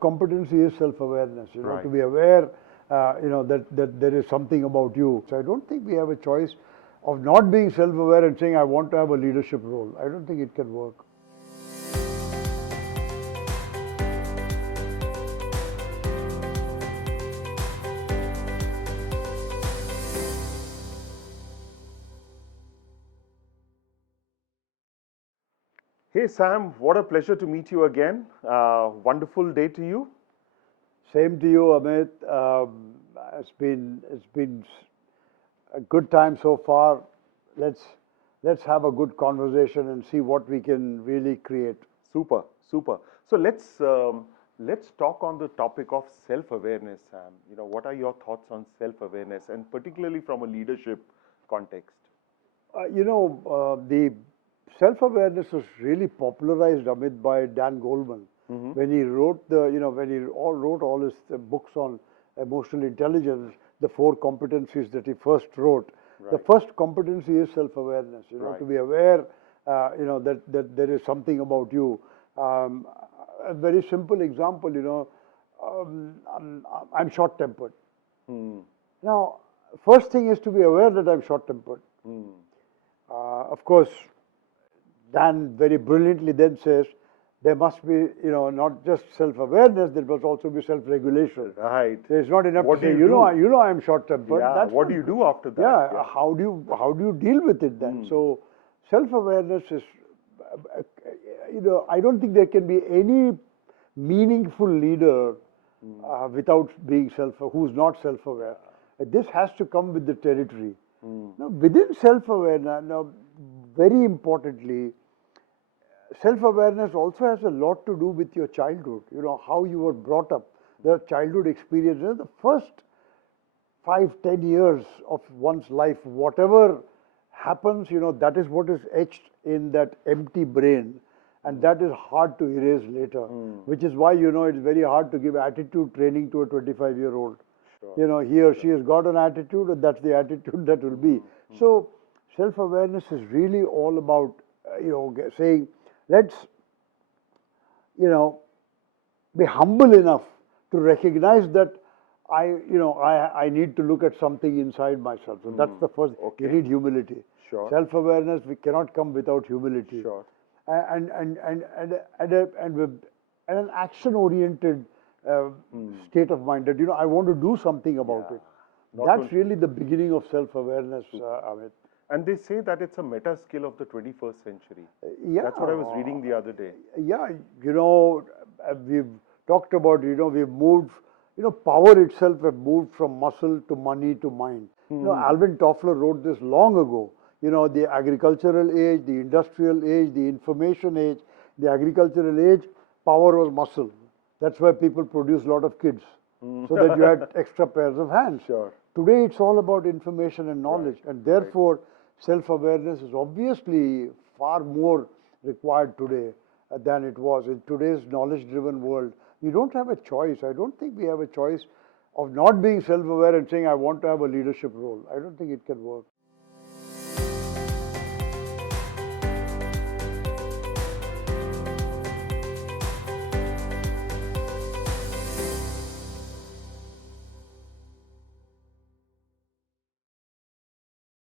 Competency is self-awareness, Right. to be aware, that there is something about you. So I don't think we have a choice of not being self-aware and saying, I want to have a leadership role. I don't think it can work. Hey Sam, what a pleasure to meet you again. Wonderful day to you. Same to you, Amit. It's been a good time so far. Let's have a good conversation and see what we can really create. Super, super. So let's talk on the topic of self-awareness, Sam. What are your thoughts on self-awareness, and particularly from a leadership context? The self-awareness was really popularized, Amit, by Dan Goleman when he wrote wrote all his books on emotional intelligence, the 4 competencies that he first wrote. Right. The first competency is self-awareness. Right. To be aware, that there is something about you. A very simple example, I'm short-tempered. Now, first thing is to be aware that I'm short-tempered. Of course, Dan very brilliantly then says there must be, not just self-awareness, there must also be self-regulation. Right. So it's not enough What to do say, you do? I'm short-tempered. Yeah. That's What not do you good. do after that? Yeah. How do you deal with it then? So self-awareness is, I don't think there can be any meaningful leader without being who's not self-aware. This has to come with the territory. Now, within self-awareness, now, very importantly, self-awareness also has a lot to do with your childhood, how you were brought up, the childhood experiences, the first 5-10 years of one's life, whatever happens, that is what is etched in that empty brain, and that is hard to erase later, which is why, it's very hard to give attitude training to a 25-year-old. Sure. He or she has got an attitude, and that's the attitude that will be. So self-awareness is really all about, saying, let's, be humble enough to recognize that I need to look at something inside myself. So that's the first. Okay. You need humility. Sure. Self-awareness, we cannot come without humility. Sure. And an action-oriented state of mind that I want to do something about it. That's really the beginning of self-awareness, Amit. And they say that it's a meta skill of the 21st century. Yeah. That's what I was reading the other day. Yeah, we've talked about, we've moved, power itself have moved from muscle to money to mind. Alvin Toffler wrote this long ago. The agricultural age, the industrial age, the information age, the agricultural age, power was muscle. That's why people produce a lot of kids, so that you had extra pairs of hands. Sure. Today it's all about information and knowledge, and therefore self-awareness is obviously far more required today than it was. In today's knowledge-driven world, you don't have a choice. I don't think we have a choice of not being self-aware and saying, I want to have a leadership role. I don't think it can work.